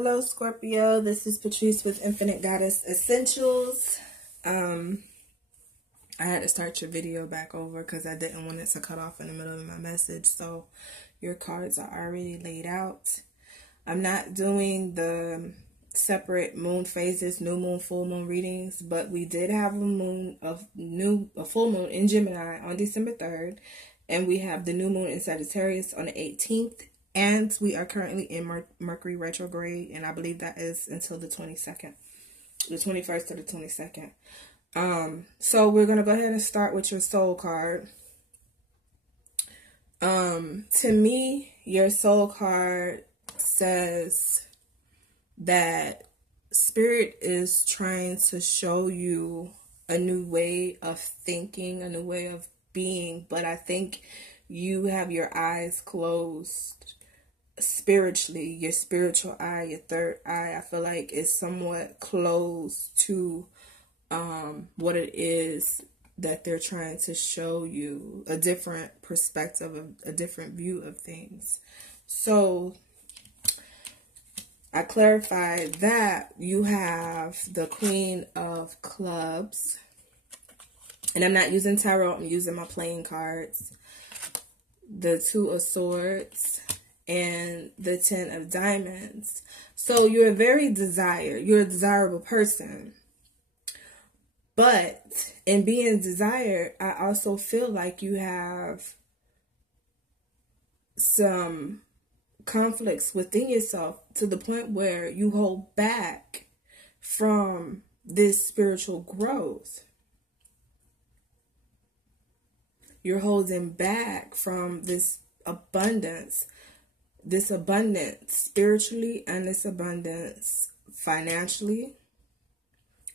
Hello, Scorpio. This is Patrice with Infinite Goddess Essentials. I had to start your video back over because I didn't want it to cut off in the middle of my message. So your cards are already laid out. I'm not doing the separate moon phases, new moon, full moon readings, but we did have a full moon in Gemini on December 3rd, and we have the new moon in Sagittarius on the 18th. And we are currently in Mercury retrograde, and I believe that is until the 22nd, the 21st to the 22nd. So we're going to go ahead and start with your soul card. To me, your soul card says that Spirit is trying to show you a new way of thinking, a new way of being, but I think you have your eyes closed spiritually. Your spiritual eye, your third eye, I feel like is somewhat closed to what it is that they're trying to show you, a different perspective, a different view of things. So I clarified that you have the Queen of Clubs, and I'm not using tarot, I'm using my playing cards, the Two of Swords, and the 10 of Diamonds. So you're you're a desirable person. But in being desired, I also feel like you have some conflicts within yourself to the point where you hold back from this spiritual growth. You're holding back from this abundance spiritually and this abundance financially.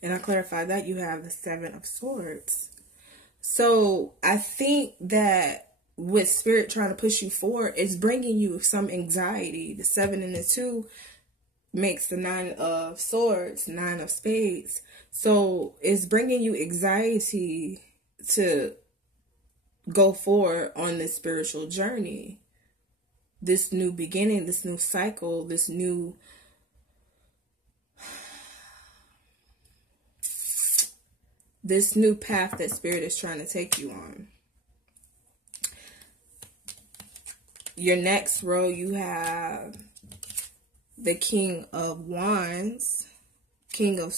And I clarified that you have the 7 of Swords. So I think that with Spirit trying to push you forward, it's bringing you some anxiety. The 7 and the 2 makes the 9 of Swords, 9 of Spades. So it's bringing you anxiety to go forward on this spiritual journey. This new beginning, this new cycle, this new path that Spirit is trying to take you on. Your next row, you have the King of Wands, King of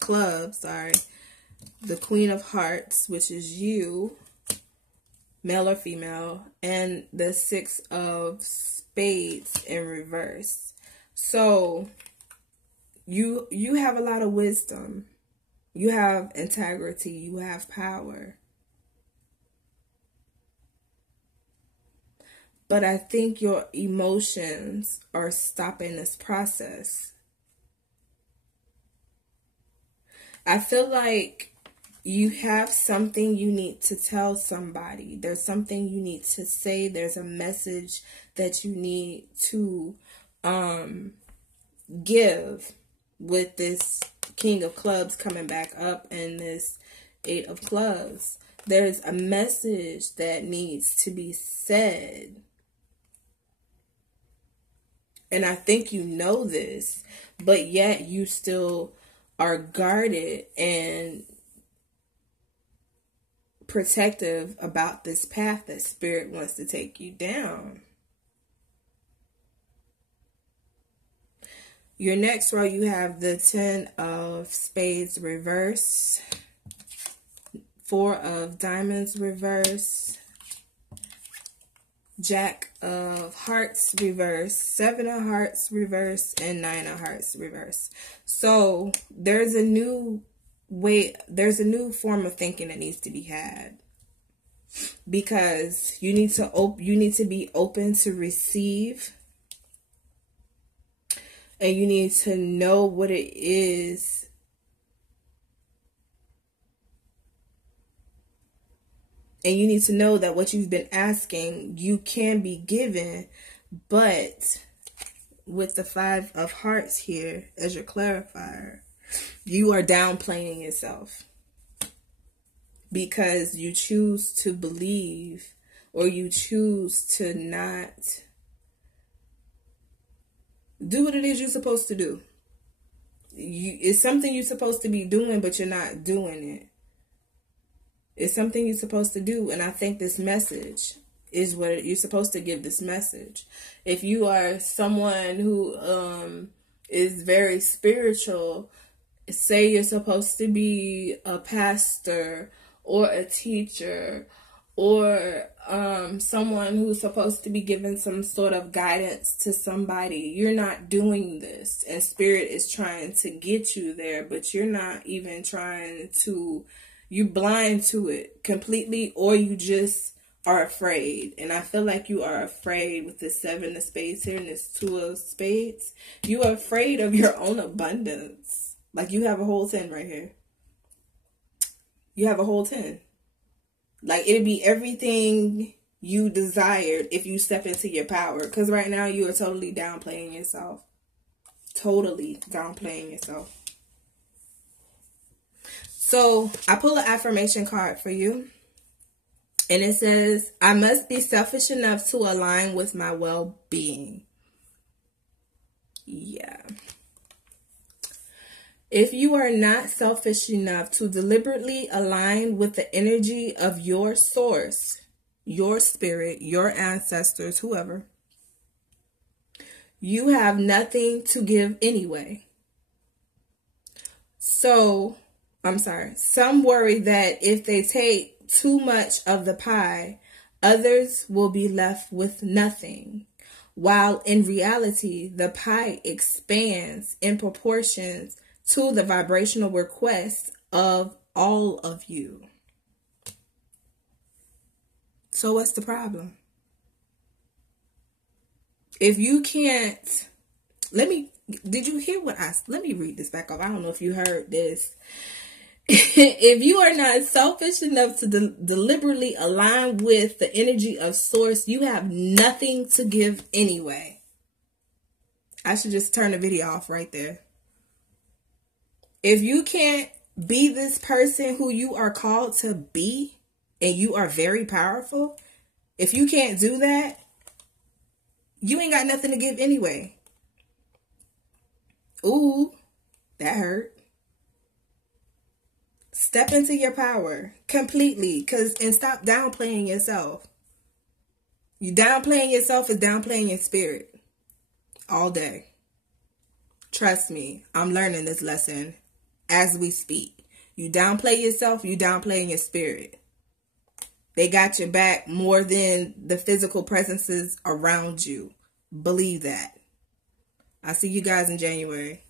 Clubs, sorry, the Queen of Hearts, which is you, male or female, and the 6 of Spades in reverse. So you have a lot of wisdom. You have integrity. You have power. But I think your emotions are stopping this process. I feel like you have something you need to tell somebody. There's something you need to say. There's a message that you need to give with this King of Clubs coming back up and this 8 of Clubs. There's a message that needs to be said. And I think you know this, but yet you still are guarded and protective about this path that Spirit wants to take you down. Your next row, you have the 10 of Spades reverse, 4 of Diamonds reverse, Jack of Hearts reverse, 7 of Hearts reverse, and 9 of Hearts reverse. So there's a new form of thinking that needs to be had, because you need to be open to receive, and you need to know what it is and you need to know that what you've been asking you can be given. But with the 5 of Hearts here as your clarifier, you are downplaying yourself because you choose to believe, or you choose to not Do what it is you're supposed to do. It's something you're supposed to be doing, but you're not doing it. It's something you're supposed to do. And I think this message is what you're supposed to give this message. If you are someone who is very spiritual, say you're supposed to be a pastor or a teacher or someone who's supposed to be giving some sort of guidance to somebody, you're not doing this. And Spirit is trying to get you there, but you're not even trying to, you blind to it completely, or you just are afraid. And I feel like you are afraid with this 7 of spades here and this 2 of spades. You are afraid of your own abundance. Like you have a whole 10 right here. You have a whole 10. Like it'd be everything you desired if you step into your power. Because right now you are totally downplaying yourself. Totally downplaying yourself. So I pull an affirmation card for you. And it says, I must be selfish enough to align with my well-being. Yeah. If you are not selfish enough to deliberately align with the energy of your source, your spirit, your ancestors, whoever, you have nothing to give anyway. So, some worry that if they take too much of the pie, others will be left with nothing. While in reality, the pie expands in proportions to the vibrational requests of all of you. So what's the problem? If you can't, did you hear let me read this back up. I don't know if you heard this. If you are not selfish enough to deliberately align with the energy of source, you have nothing to give anyway. I should just turn the video off right there. If you can't be this person who you are called to be, and you are very powerful, if you can't do that, you ain't got nothing to give anyway. Ooh, that hurt. Step into your power completely, and stop downplaying yourself. You downplaying yourself is downplaying your spirit all day. Trust me, I'm learning this lesson as we speak. You downplay yourself, you downplaying your spirit. They got your back more than the physical presences around you. Believe that. I'll see you guys in January.